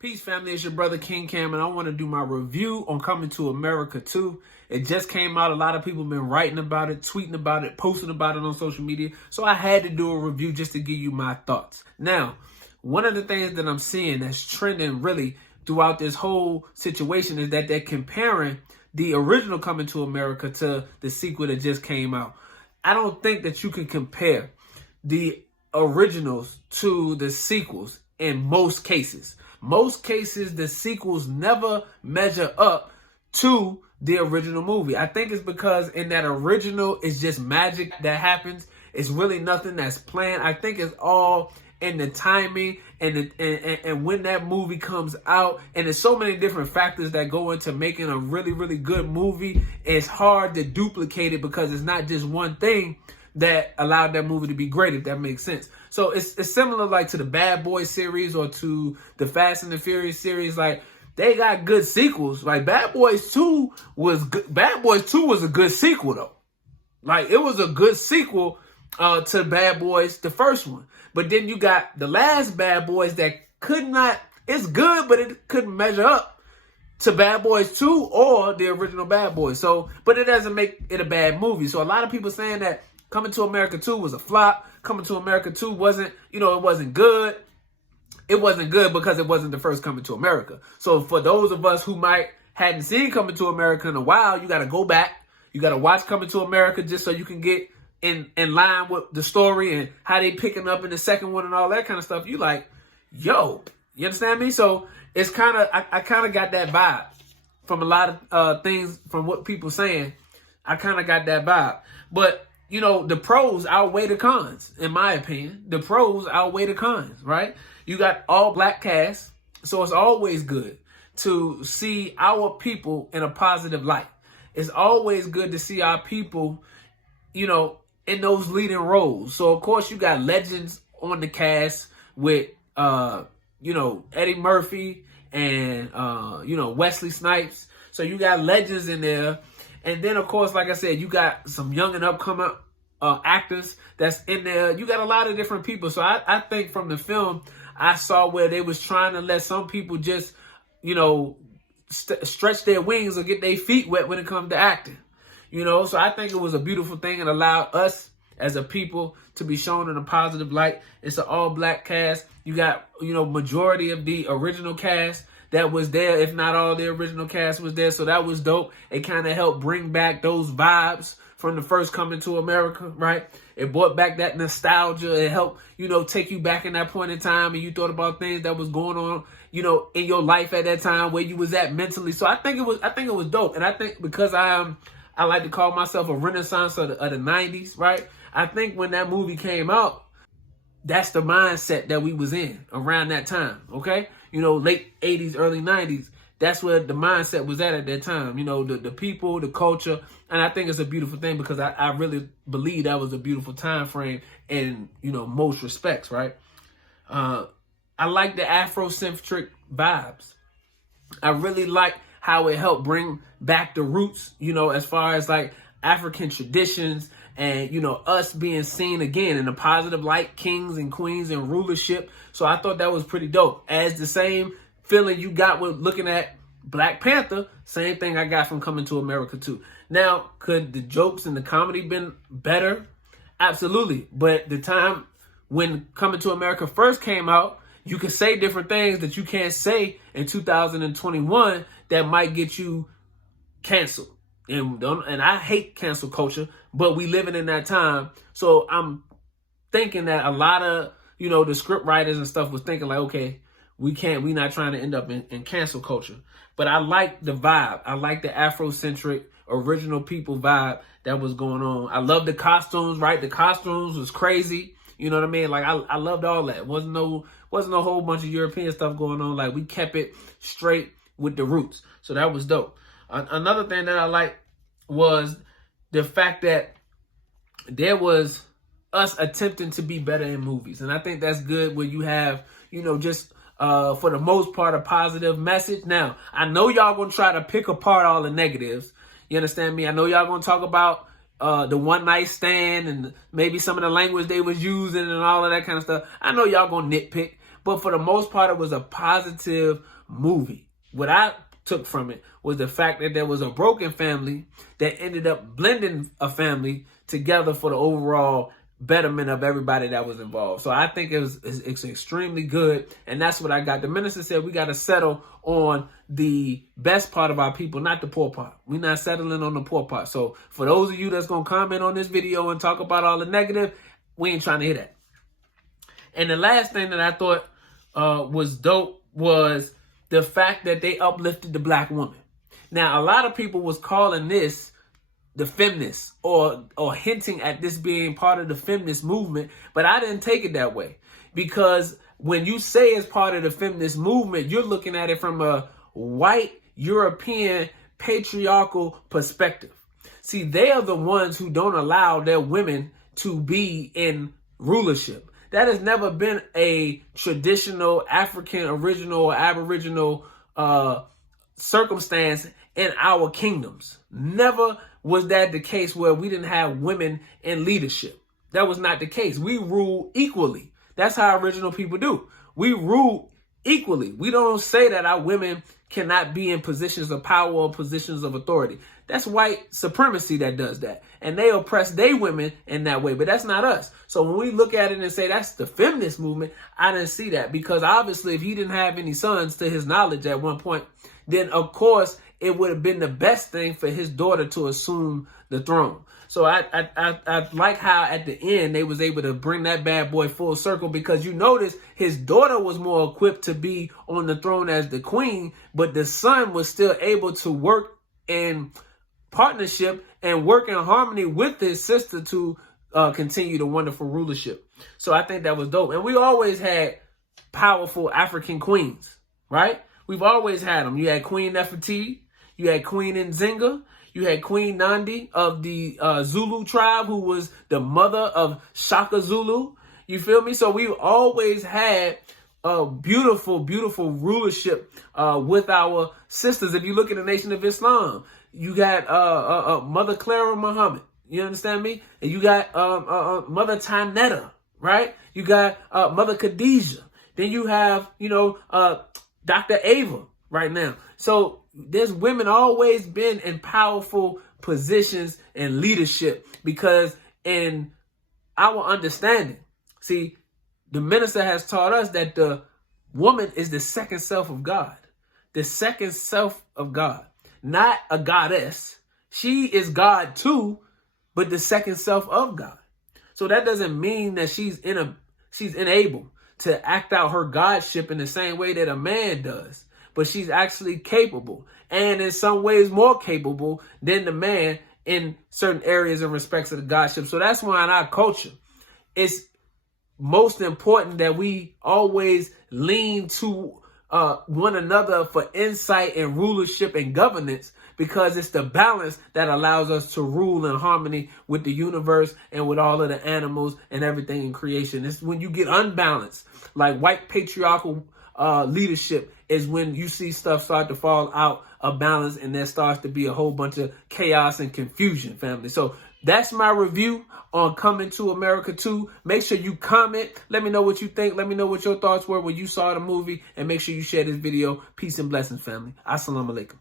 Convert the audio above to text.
Peace, family. It's your brother King Cam, and I want to do my review on Coming to America 2. It just came out. A lot of people have been writing about it, tweeting about it, posting about it on social media. So I had to do a review just to give you my thoughts. Now, one of the things that I'm seeing that's trending really throughout this whole situation is that they're comparing the original Coming to America to the sequel that just came out. I don't think that you can compare the originals to the sequels in most cases. Most cases, the sequels never measure up to the original movie. I think it's because in that original, it's just magic that happens. It's really nothing that's planned. I think it's all in the timing and when that movie comes out. And there's so many different factors that go into making a really, really good movie. It's hard to duplicate it because it's not just one thing that allowed that movie to be great, if that makes sense. So it's similar like to the Bad Boys series or to the Fast and the Furious series. Like, they got good sequels. Like Bad Boys 2 was good. Bad Boys 2 was a good sequel though. Like, it was a good sequel to Bad Boys, the first one. But then you got the last Bad Boys that could not, it's good, but it couldn't measure up to Bad Boys 2 or the original Bad Boys. So, but it doesn't make it a bad movie. So a lot of people saying that Coming to America 2 was a flop. Coming to America 2 wasn't, it wasn't good. It wasn't good because it wasn't the first Coming to America. So for those of us who hadn't seen Coming to America in a while, you got to go back. You got to watch Coming to America just so you can get in line with the story and how they picking up in the second one and all that kind of stuff. You like, yo, you understand me? So it's kind of, I kind of got that vibe from a lot of things from what people saying. I kind of got that vibe. But the pros outweigh the cons, in my opinion. The pros outweigh the cons, right? You got all black cast, so it's always good to see our people in a positive light. It's always good to see our people, in those leading roles. So, of course, you got legends on the cast with, Eddie Murphy and, Wesley Snipes. So you got legends in there. And then, of course, like I said, you got some young and upcoming actors that's in there. You got a lot of different people. So I think from the film, I saw where they was trying to let some people just, stretch their wings or get their feet wet when it comes to acting. So I think it was a beautiful thing and allowed us as a people to be shown in a positive light. It's an all-black cast. You got, majority of the original cast that was there, if not all the original cast was there. So that was dope. It kind of helped bring back those vibes from the first Coming to America, right? It brought back that nostalgia. It helped, take you back in that point in time and you thought about things that was going on, in your life at that time, where you was at mentally. So I think it was dope. And I think because I like to call myself a renaissance of the 90s, right? I think when that movie came out, that's the mindset that we was in around that time, okay? Late 80s, early 90s. That's where the mindset was at that time. The people, the culture. And I think it's a beautiful thing because I really believe that was a beautiful time frame in, most respects, right? I like the Afrocentric vibes. I really like how it helped bring back the roots, as far as like African traditions and, us being seen again in a positive light, kings and queens and rulership. So I thought that was pretty dope. As the same feeling you got with looking at Black Panther, same thing I got from Coming to America 2. Now, could the jokes and the comedy been better? Absolutely. But the time when Coming to America first came out, you could say different things that you can't say in 2021 that might get you canceled. And I hate cancel culture, but we living in that time. So I'm thinking that a lot of, the script writers and stuff was thinking like, okay, we're not trying to end up in cancel culture. But I like the vibe. I like the Afrocentric original people vibe that was going on. I love the costumes, right? The costumes was crazy. You know what I mean? Like I loved all that. Wasn't no whole bunch of European stuff going on. Like we kept it straight with the roots. So that was dope. Another thing that I liked was the fact that there was us attempting to be better in movies. And I think that's good when you have, just for the most part, a positive message. Now, I know y'all gonna try to pick apart all the negatives. You understand me? I know y'all gonna talk about the one night stand and maybe some of the language they was using and all of that kind of stuff. I know y'all gonna nitpick, But for the most part, it was a positive movie. What I took from it was the fact that there was a broken family that ended up blending a family together for the overall betterment of everybody that was involved. So I think it's extremely good, and that's what I got. The minister said we got to settle on the best part of our people, not the poor part. We're not settling on the poor part. So for those of you that's going to comment on this video and talk about all the negative, we ain't trying to hear that. And the last thing that I thought was dope was the fact that they uplifted the black woman. Now, a lot of people was calling this the feminists or hinting at this being part of the feminist movement, but I didn't take it that way, because when you say it's part of the feminist movement, you're looking at it from a white European patriarchal perspective. See, they are the ones who don't allow their women to be in rulership. That has never been a traditional African original or Aboriginal circumstance in our kingdoms. Never was that the case where we didn't have women in leadership. That was not the case. We rule equally. That's how original people do. We rule equally. We don't say that our women cannot be in positions of power or positions of authority. That's white supremacy that does that. And they oppress their women in that way. But that's not us. So when we look at it and say that's the feminist movement, I didn't see that. Because obviously if he didn't have any sons to his knowledge at one point, then of course it would have been the best thing for his daughter to assume the throne. So I like how at the end they was able to bring that bad boy full circle, because you notice his daughter was more equipped to be on the throne as the queen, but the son was still able to work in partnership and work in harmony with his sister to continue the wonderful rulership. So I think that was dope. And we always had powerful African queens, right? We've always had them. You had Queen Nefertiti, you had Queen Nzinga, you had Queen Nandi of the Zulu tribe, who was the mother of Shaka Zulu. You feel me? So we've always had a beautiful, beautiful rulership with our sisters. If you look at the Nation of Islam, you got Mother Clara Muhammad. You understand me? And you got Mother Tanetta, right? You got Mother Khadijah. Then you have, Dr. Ava right now. So there's women always been in powerful positions and leadership, because in our understanding, see, the minister has taught us that the woman is the second self of God. The second self of God. Not a goddess. She is God too, but the second self of God. So that doesn't mean that she's unable to act out her godship in the same way that a man does. But she's actually capable, and in some ways more capable than the man in certain areas and respects of the godship. So that's why in our culture, it's most important that we always lean to one another for insight and rulership and governance, because it's the balance that allows us to rule in harmony with the universe and with all of the animals and everything in creation. It's when you get unbalanced, like white patriarchal leadership, is when you see stuff start to fall out of balance, and there starts to be a whole bunch of chaos and confusion, family. So that's my review on Coming to America 2. Make sure you comment. Let me know what you think. Let me know what your thoughts were when you saw the movie, and make sure you share this video. Peace and blessings, family. Assalamu alaikum.